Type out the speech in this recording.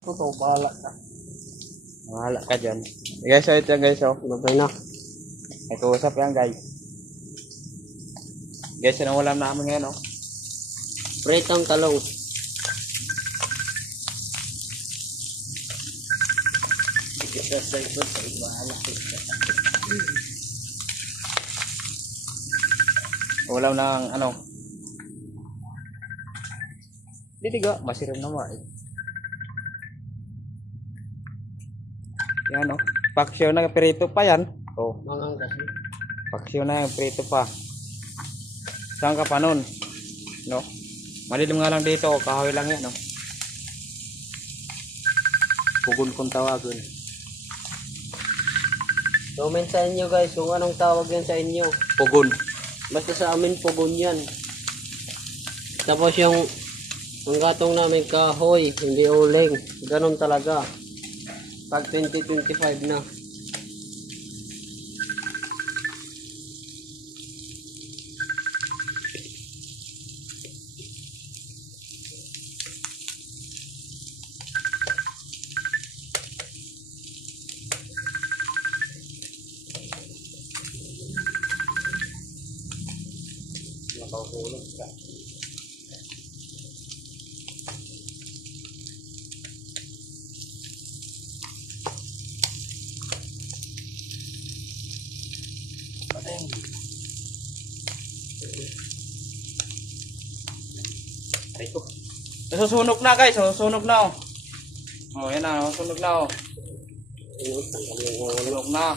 Totoo, bahala ka. Mahala ka dyan. Guys, so ito yan guys. Oh. Babay na. May kausap yan guys. Guys, yun ang ulam namin ngayon. Oh. Pritong talong. Kita sa ikot, bahala. Ulam ng ano. Ditiga, masiram naman eh. Yan oh. Paksyo na prito pa yan. Oh. Mangang kasi. Paksyo na yung prito pa. Saan ka pa nun? No? Malilim nga lang dito. Kahoy lang yan. No? Pugon kung tawagon. Comment sa inyo guys kung anong tawag yan sa inyo. Pugon. Basta sa amin pugon yan. Tapos yung ang gatong namin kahoy, hindi uling. Ganon talaga. Pag 2025 na. Nakahulog ka. Ito. Susunog na guys. Susunog na oh. Oh, yan na. Susunog na oh. Susunog na.